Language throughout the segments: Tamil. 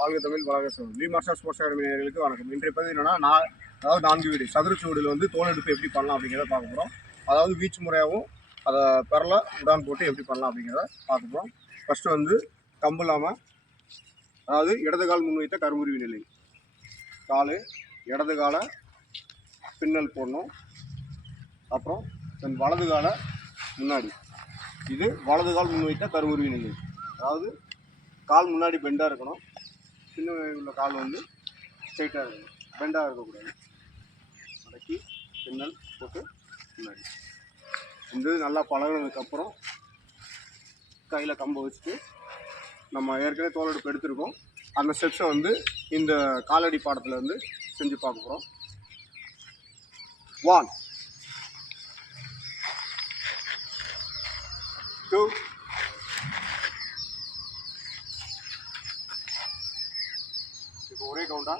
வாழ்க Tamil வழக Cholan Lee master sports academy நேர்களுக்கு வணக்கம். இன்றைய பதிவு என்னன்னா நான் அதாவது நான்கு வீடு சதுரச்சூடில் வந்து தோலெடுப்பு எப்படி பண்ணலாம் அப்படிங்கிறத பார்க்க போகிறோம் அதாவது வீச்சு முறையாகவும் அதை பரல உடான் போட்டு எப்படி பண்ணலாம் அப்படிங்கிறத பார்க்க போகிறோம் ஃபஸ்ட்டு வந்து கம்பு இல்லாமல் அதாவது இடது கால் முன்வைத்த கருமுருவி நிலை கால் இடது காலை பின்னல் போடணும். அப்புறம் தன் வலது காலை முன்னாடி. இது வலது கால் முன்வைத்த கருமுருவி நிலை அதாவது கால் முன்னாடி பெண்டாக இருக்கணும். சின்ன உள்ள கால் வந்து ஸ்ட்ரைட்டாக இருக்கணும் பெண்டாக இருக்கக்கூடாது. மடக்கி பின்னல் போட்டு முன்னாடி. இந்த நல்லா பழகினதுக்கப்புறம் கையில் கம்பை வச்சுட்டு நம்ம ஏற்கனவே தோலெடுப்பு எடுத்திருக்கோம். அந்த ஸ்டெப்ஸை வந்து இந்த காலடி பாடத்தில் வந்து செஞ்சு பார்க்க போகிறோம் ஒன் டூ ஒரே கவுண்டா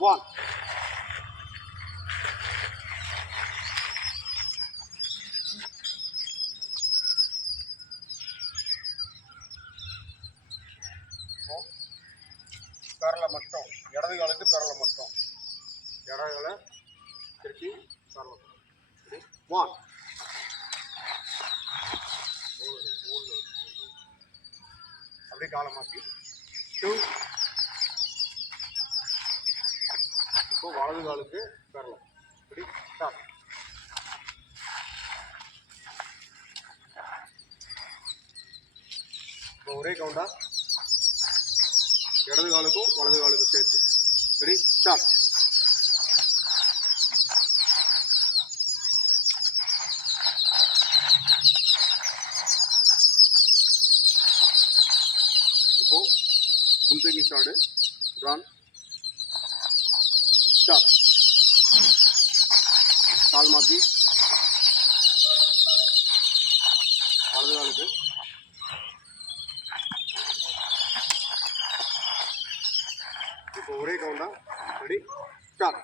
ஒன் பெரலை மட்டும். இடது காலுக்கு பெரலை மட்டும். இடது காலை திருப்பி பெரலை ஒன் அப்படியே காலமாக்கி டூ இப்போ வலது காலுக்கு பெரலை இப்படி ஸ்டார்ட் இப்போ ஒரே கவுண்டா இடது காலுக்கும் வலது காலுக்கும் சேர்த்து ரெடி ஸ்டார்ட் இப்போ முன்தங்கி ஸ்டார்டு ரான் ஸ்டார்ட் கால் மாற்றி வலது காலுக்கு இப்போ ஒரே கவுண்டா ரெடி ஸ்டார்ட்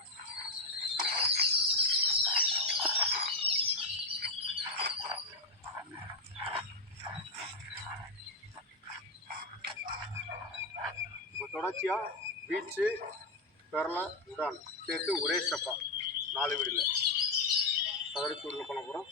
தொடர்ச்சியாக பீச்சு பெரல உடான் சேர்த்து ஒரே ஸ்டெப்பாக நாலு வீடில். சதுரத்தூரில் பண்ண போகிறோம்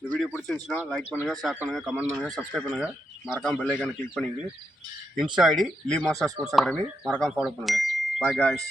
இந்த வீடியோ பிடிச்சிருந்துச்சுன்னா லைக் பண்ணுங்கள் ஷேர் பண்ணுங்கள் கமெண்ட் பண்ணுங்கள் சப்ஸ்கிரைப் பண்ணுங்கள் மறக்காம பெல் ஐக்கானை கிளிக் பண்ணிங்க insta ID Lee master sports academy மறக்காம ஃபாலோ பண்ணுங்கள் பாய் காய்ஸ்